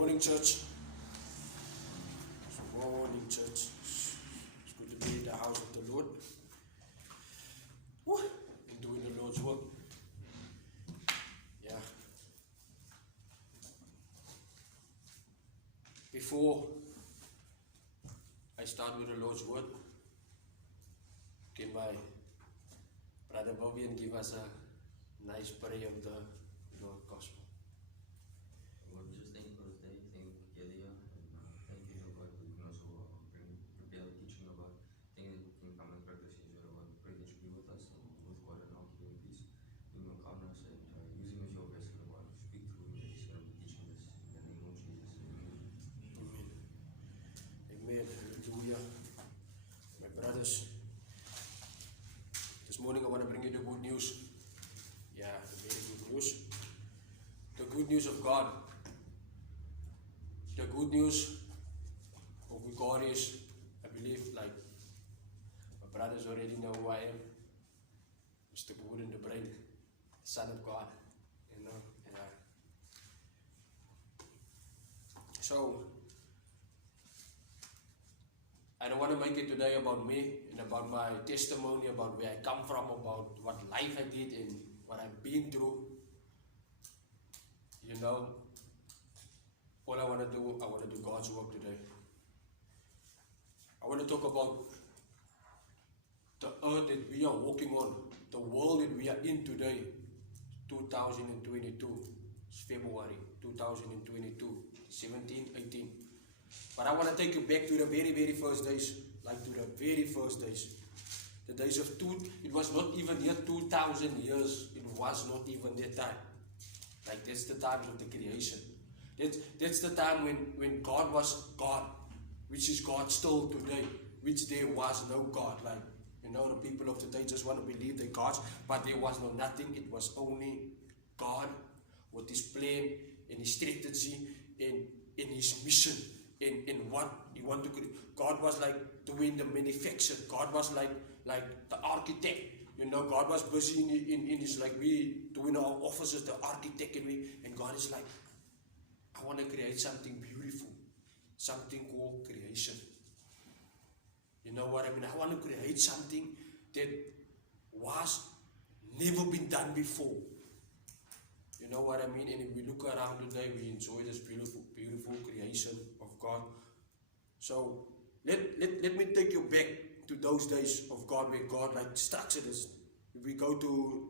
Morning, church. Morning, church. It's good to be in the house of the Lord. Woo. And doing the Lord's work. Yeah. Before I start with the Lord's word, can my brother Bobby give us a nice prayer of the Lord Gospel? Lord, we just thank you for this day. Thank you for getting here. And thank you, Lord God, for you can also prepare the teaching, Lord God. Thank you that we can come and practice these, Lord God. We pray that you be with us and with God and our King, please. You will calm us and use him as your vessel, Lord God. Speak through him that he's going to be teaching us. In the name of Jesus. Amen. Amen. Hallelujah. My brothers, this morning I want to bring you the good news. Yeah, the very good news. The good news of God. The good news of who God is. I believe, like, my brothers already know who I am. Mr. Good in the brain, Son of God. You know, yeah. So, I don't want to make it today about me and about my testimony, about where I come from, about what life I did and what I've been through. You know, all I want to do God's work today. I want to talk about the earth that we are walking on, the world that we are in today, 2022. It's February 2022, 17, 18. But I want to take you back to the very, very first days, like to the very first days. The days of it was not even yet 2,000 years, it was not even that time. Like that's the times of the creation. That's the time when God was God, which is God still today, which there was no God. Like, you know, the people of today just want to believe they're gods, but there was no nothing. It was only God with his plan and his strategy and his mission. In what he wanted to create. God was like doing the manufacture. God was like the architect. You know, God was busy in his, like we doing our offices, the architect, and God is like, I want to create something beautiful, something called creation. You know what I mean? I want to create something that was never been done before. You know what I mean? And if we look around today, we enjoy this beautiful, beautiful creation of God. So let me take you back to those days of God, where God like structured us. If we go to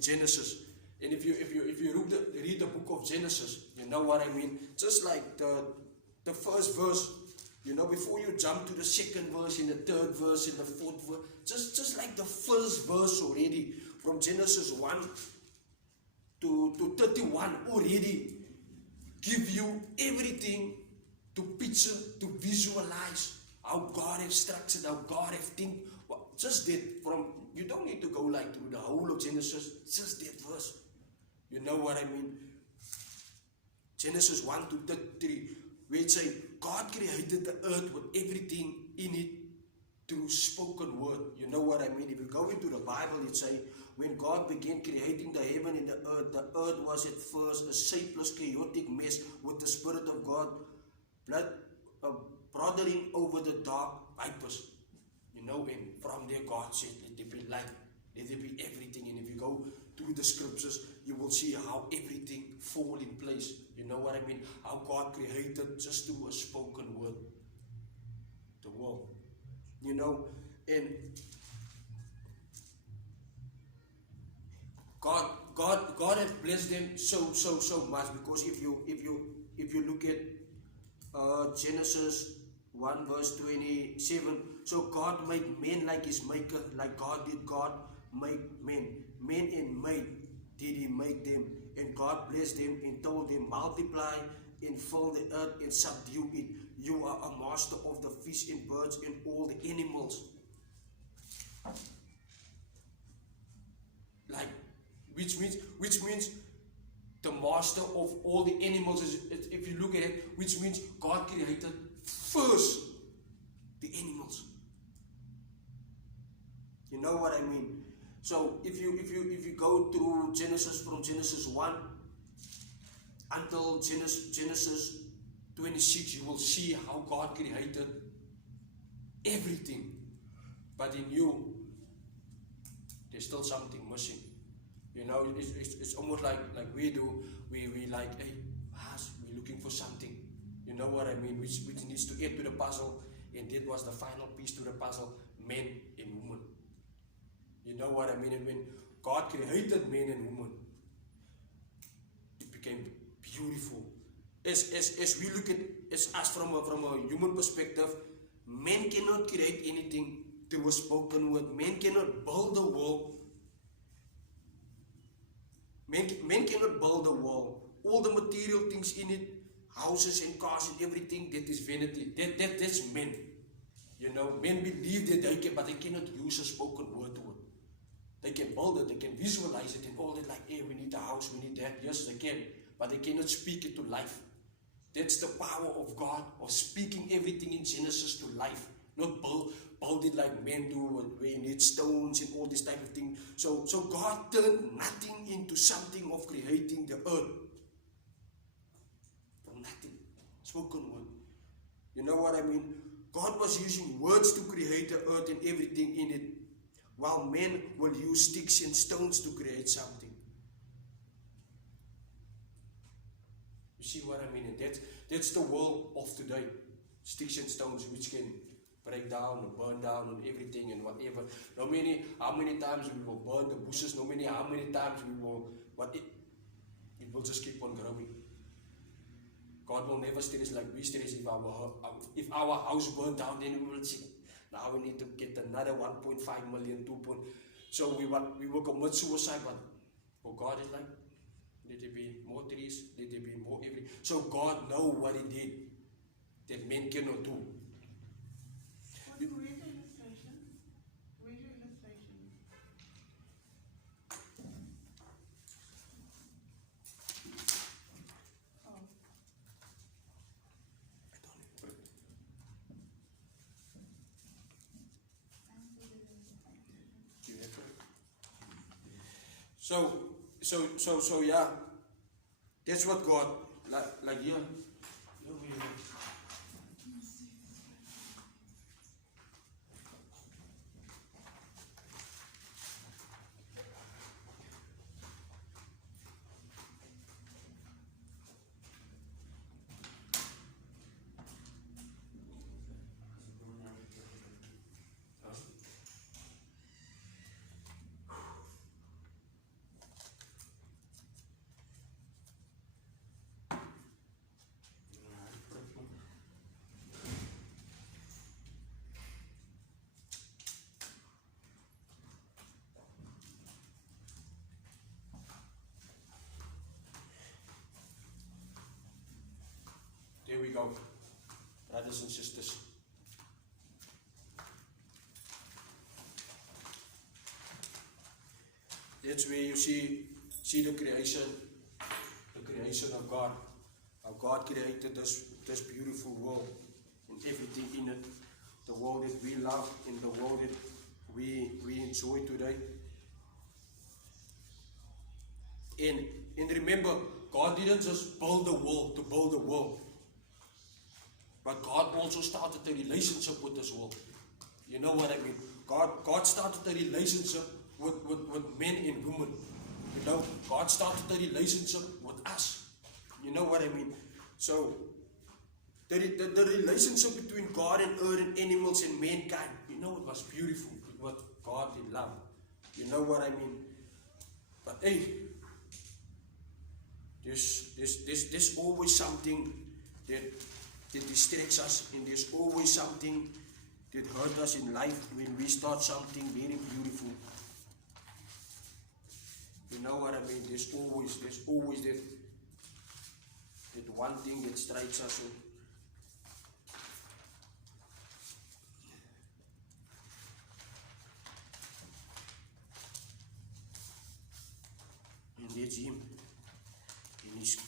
Genesis, and if you read the book of Genesis, you know what I mean. Just like the first verse, you know, before you jump to the second verse, in the third verse, in the fourth verse, just like the first verse already from Genesis 1 to 31 already give you everything to picture, to visualize how God has structured, how God has think. Well, just that from, you don't need to go like through the whole of Genesis, just that verse. You know what I mean? Genesis 1 to 33, where it says, God created the earth with everything in it through spoken word. You know what I mean? If you go into the Bible, it says, when God began creating the heaven and the earth was at first a shapeless, chaotic mess with the Spirit of God brooding over the dark vipers. You know, and from there God said, let there be light, let there be everything. And if you go through the scriptures, you will see how everything fall in place. You know what I mean? How God created just through a spoken word the world. You know, and God has blessed them so much, because if you look at Genesis 1 verse 27, so God made men like his maker, like God did God make men. Men and maid did he make them, and God blessed them and told them, multiply and fill the earth and subdue it. You are a master of the fish and birds and all the animals. Like, which means the master of all the animals is, if you look at it, which means God created first the animals. You know what I mean? So if you go through Genesis, from Genesis 1 until Genesis 26, you will see how God created everything. But in you, there's still something missing. You know, it's almost like we do. We like, hey, we're looking for something. You know what I mean? Which needs to add to the puzzle. And that was the final piece to the puzzle, men and women. You know what I mean? And when God created men and women, it became beautiful. As we look at as us from a human perspective, men cannot create anything through a spoken word. Men cannot build a wall. Men cannot build a wall. All the material things in it, houses and cars and everything, that is vanity. That's men. You know, men believe that they can, but they cannot use a spoken word to it. They can build it, they can visualize it and all that, like, hey, we need a house, we need that. Yes, they can, but they cannot speak it to life. That's the power of God, of speaking everything in Genesis to life. Not build it like men do, where you need stones and all this type of thing. So God turned nothing into something of creating the earth. From nothing. Spoken word. You know what I mean? God was using words to create the earth and everything in it, while men will use sticks and stones to create something. You see what I mean? And that's the world of today. Sticks and stones which can break down and burn down and everything and whatever. How many times we will burn the bushes, how many times we will, but it will just keep on growing. God will never stress like we stress if our house burned down, then we will see. Now we need to get another 1.5 million, 2 point. So we will commit suicide, but for God is like, let there be more trees, let there be more everything. So God knows what He did that men cannot do. Where's your illustration? Where's your illustration? Oh. So yeah, that's what God like here. There we go, brothers and sisters. That's where you see the creation of God. How God created this beautiful world and everything in it. The world that we love and the world that we enjoy today. And remember, God didn't just build the world to build the world. But God also started a relationship with this world. You know what I mean? God started a relationship with men and women. You know, God started a relationship with us. You know what I mean? So, the relationship between God and earth and animals and mankind, you know, it was beautiful. It was God in love. You know what I mean? But hey, there's always something that distracts us, and there's always something that hurts us in life when we start something very beautiful. You know what I mean? There's always that one thing that strikes us. And that's him. And he's,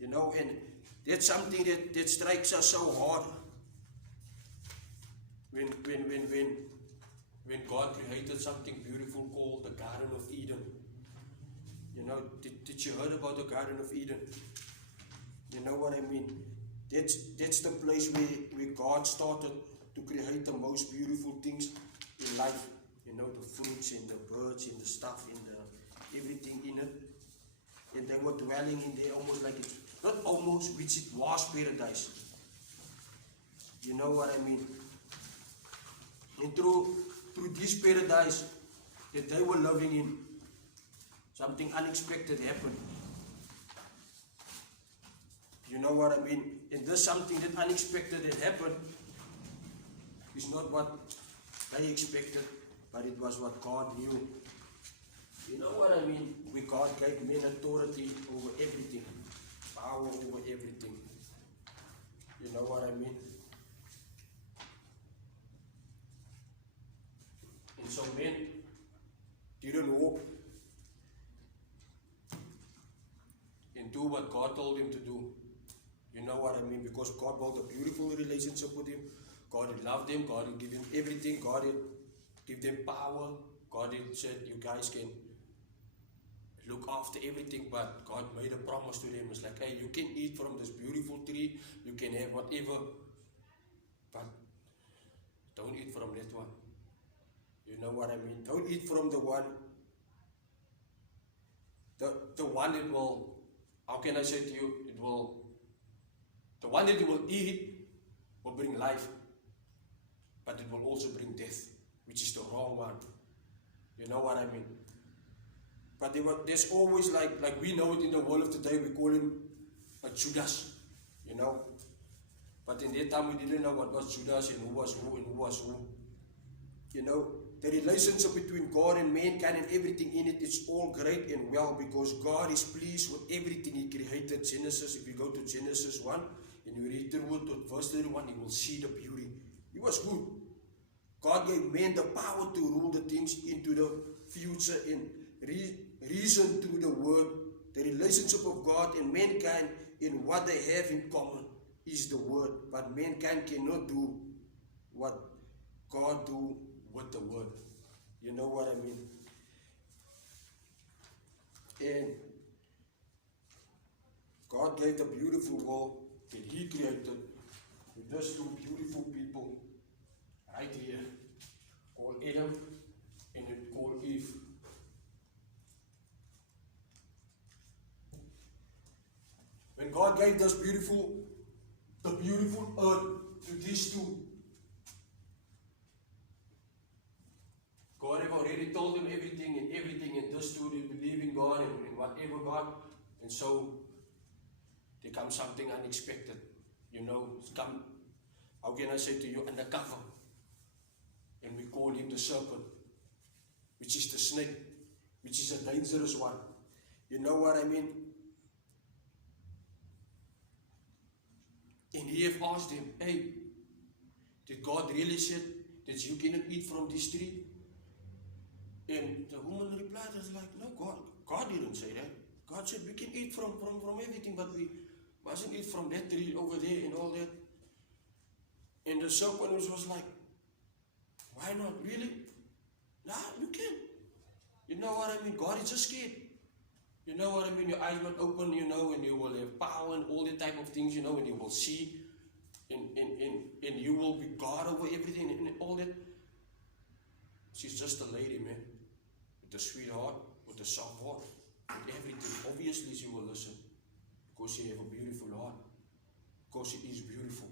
you know, and that's something that strikes us so hard. When God created something beautiful called the Garden of Eden. You know, did you heard about the Garden of Eden? You know what I mean? That's the place where God started to create the most beautiful things in life. You know, the fruits and the birds and the stuff and the everything in it. And they were dwelling in there almost like it's not almost, which it was paradise. You know what I mean? And through this paradise that they were living in, something unexpected happened. You know what I mean? And this something that unexpected that happened is not what they expected, but it was what God knew. You know what I mean? Where God gave men authority over everything, power over everything. You know what I mean? And so men didn't walk and do what God told him to do. You know what I mean? Because God built a beautiful relationship with him. God had loved him. God had given him everything. God had given them power. God had said, you guys can look after everything. But God made a promise to them. It's like, hey, you can eat from this beautiful tree. You can have whatever. But don't eat from that one. You know what I mean? Don't eat from the one. The one that will, how can I say to you, the one that you will eat will bring life, but it will also bring death, which is the wrong one. You know what I mean? But there's always like we know it in the world of today, we call him a Judas, you know. But in that time we didn't know what was Judas and who was who and who was who. You know, the relationship between God and mankind and everything in it is all great and well because God is pleased with everything He created. Genesis, if you go to Genesis 1 and you read through it to verse 31, you will see the beauty. It was good. God gave man the power to rule the things into the future and reason through the word. The relationship of God and mankind in what they have in common is the word. But mankind cannot do what God do with the word. You know what I mean? And God gave the beautiful world that He created with those two beautiful people right here, called Adam and called Eve. When God gave the beautiful earth to these two, God had already told them everything and this two they believe in God and whatever God, and so there comes something unexpected. You know, it's come, how can I say to you, undercover. And we call him the serpent, which is the snake, which is a dangerous one. You know what I mean? And he have asked him, hey, did God really say that you cannot eat from this tree? And the woman replied, I was like, no, God didn't say that. God said we can eat from everything, but we mustn't eat from that tree over there and all that. And the serpent was like, why not? Really? Nah, you can. You know what I mean? God is just scared. You know what I mean? Your eyes will open, you know, and you will have power and all that type of things, you know, and you will see and you will be God over everything and all that. She's just a lady, man. With a sweet heart, with a soft heart, with everything. Obviously she will listen. Because she has a beautiful heart. Because she is beautiful.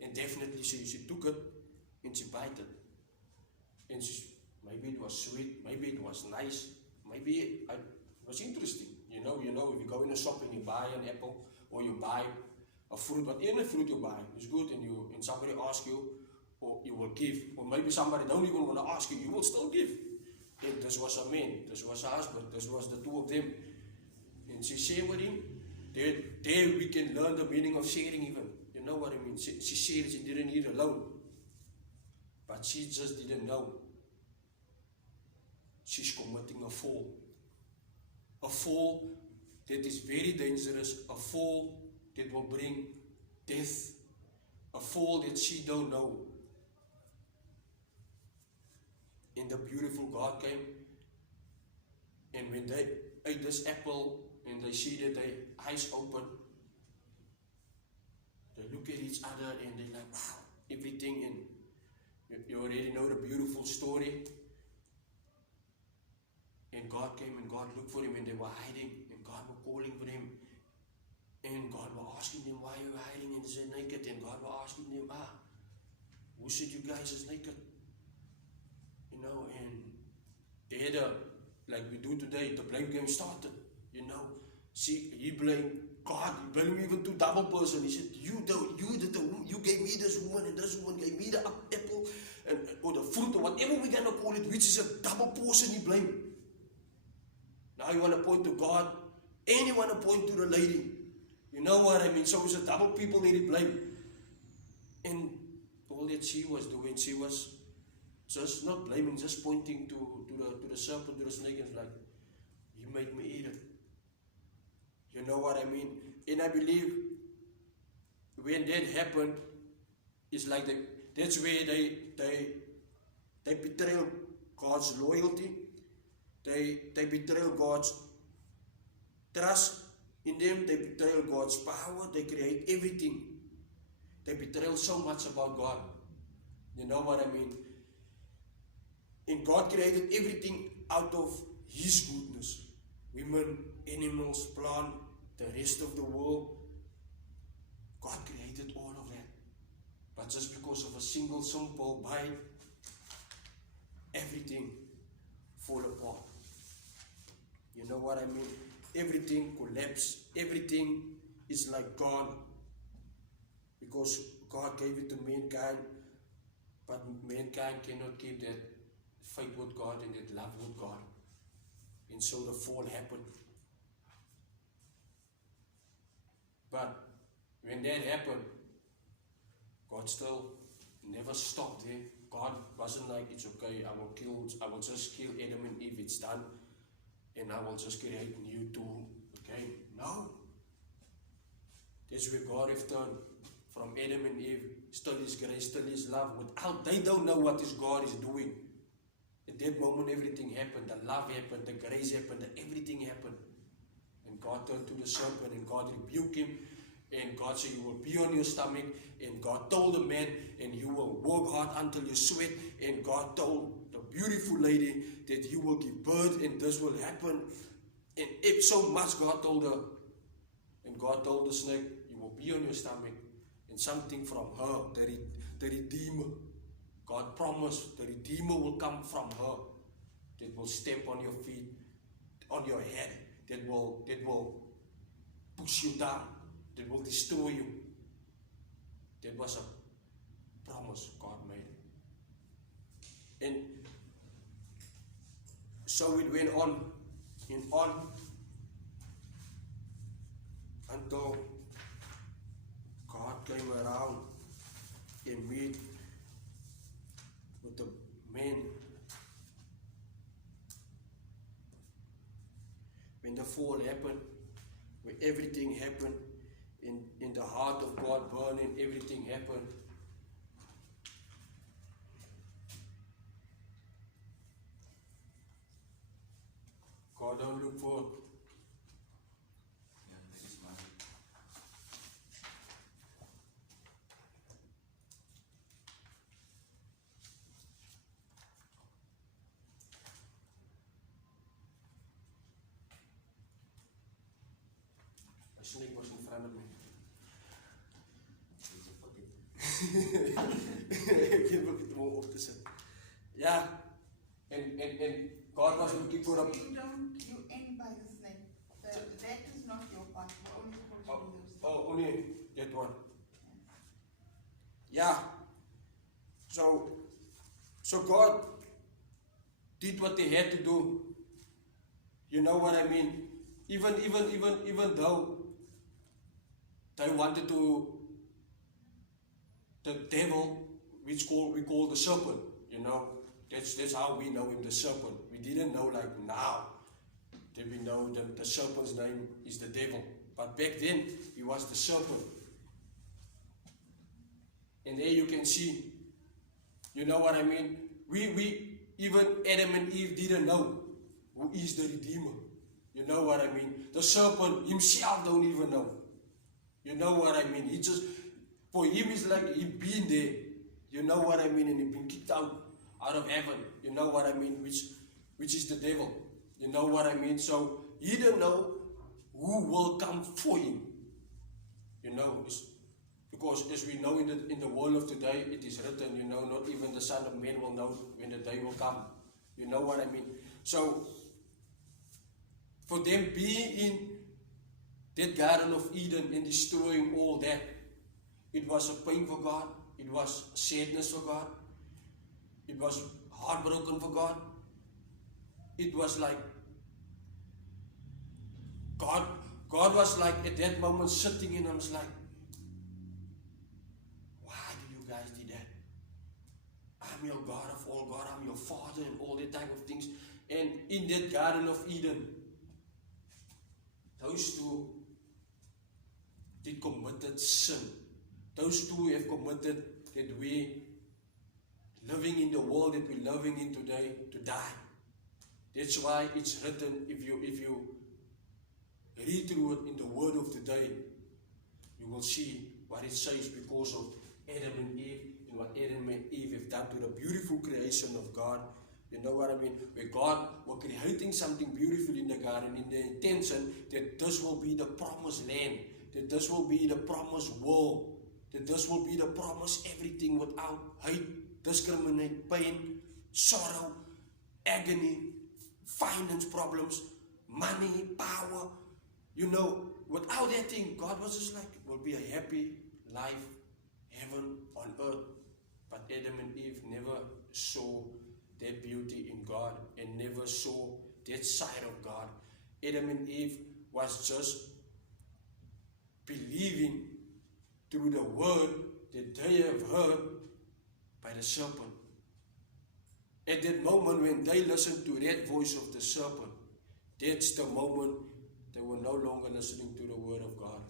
And definitely she took it and she bite it. And maybe it was sweet, maybe it was nice, maybe it was interesting. You know, if you go in a shop and you buy an apple or you buy a fruit, but any fruit you buy is good, and somebody asks you, or you will give, or maybe somebody don't even want to ask you, you will still give. And this was a man, this was a husband, this was the two of them. And she shared with him. There we can learn the meaning of sharing even. You know what I mean? She shared, she didn't eat alone. But she just didn't know. She's committing a fall. A fall that is very dangerous. A fall that will bring death. A fall that she don't know. And the beautiful God came And when they ate this apple and they see that their eyes open, they look at each other and they're like, wow, everything. And you already know the beautiful story. And God came and God looked for him and they were hiding. And God was calling for them. And God was asking them, why are you hiding? And they said, naked. And God was asking them, who said you guys is naked? You know, and they had like we do today, the blame game started. You know, see, he blamed God, he blamed him even to double person. He said, you gave me this woman and this woman gave me the apple and or the fruit or whatever we're gonna call it, which is a double portion he blamed. Now you want to point to God and you want to point to the lady. You know what I mean? So it's a double people that he blamed. And all that she was doing, she was just not blaming, just pointing to the serpent, to the snake, and like, he made me eat it. You know what I mean? And I believe when that happened, it's like that's where they betray God's loyalty. They betray God's trust in them. They betray God's power. They create everything. They betray so much about God. You know what I mean? And God created everything out of His goodness. Women, animals, plant, the rest of the world. God created all of that. But just because of a single simple bite, everything fall apart. You know what I mean? Everything collapsed. Everything is like gone. Because God gave it to mankind. But mankind cannot keep that faith with God and that love with God. And so the fall happened. But when that happened, God still never stopped there. God wasn't like, it's okay, I will just kill Adam and Eve, it's done. And I will just create a new tool. Okay? No. That's where God has turned from Adam and Eve, still His grace, still His love. Without, they don't know what this God is doing. At that moment, everything happened. The love happened, the grace happened, everything happened. And God turned to the serpent and God rebuked him. And God said, you will be on your stomach. And God told the man, and you will work hard until you sweat. And God told the beautiful lady that you will give birth and this will happen. And if so much God told her. And God told the snake, you will be on your stomach. And something from her, the Redeemer. God promised the Redeemer will come from her. That will step on your feet, on your head. That will push you down. That will destroy you. That was a promise God made. And so it went on and on until God came around and met with the man. When the fall happened, when everything happened, in the heart of God burning, everything happened. God don't look for a snake was in front of me. Ik heb het wel op te zetten. Ja, en God was looking for a... You end by the snake. That is not your part. You're only supposed to do those. Oh, only that one. Yeah. So God did what He had to do. You know what I mean? Even though they wanted to, the devil, which we call the serpent, you know, that's how we know him, the serpent. We didn't know like now that we know the serpent's name is the devil. But back then, he was the serpent. And there you can see, you know what I mean? We even Adam and Eve didn't know. who is the Redeemer. You know what I mean? The serpent himself don't even know. You know what I mean? He just, for him it's like he been there. You know what I mean? And he been kicked out of heaven. You know what I mean? Which is the devil. You know what I mean? So he don't know who will come for him. You know, because as we know in the world of today, it is written, you know, not even the Son of Man will know when the day will come. You know what I mean? So, for them being in that Garden of Eden and destroying all that, it was a pain for God, it was sadness for God, it was heartbroken for God. It was like, God was like at that moment sitting and I was like, why do you guys do that? I'm your God of all God, I'm your Father and all that type of things. And in that Garden of Eden, those two, they committed sin. Those two have committed that we, living in the world that we're living in today, to die. That's why it's written, if you read through it in the word of today, you will see what it says because of Adam and Eve and what Adam and Eve have done to the beautiful creation of God. You know what I mean? Where God was creating something beautiful in the garden, in the intention that this will be the promised land, that this will be the promised world, that this will be the promised everything without hate, discriminate, pain, sorrow, agony, finance problems, money, power. You know, without that thing, God was just like, it will be a happy life, heaven on earth. But Adam and Eve never saw that beauty in God and never saw that side of God. Adam and Eve was just believing through the word that they have heard by the serpent. At that moment when they listened to that voice of the serpent, that's the moment they were no longer listening to the word of God.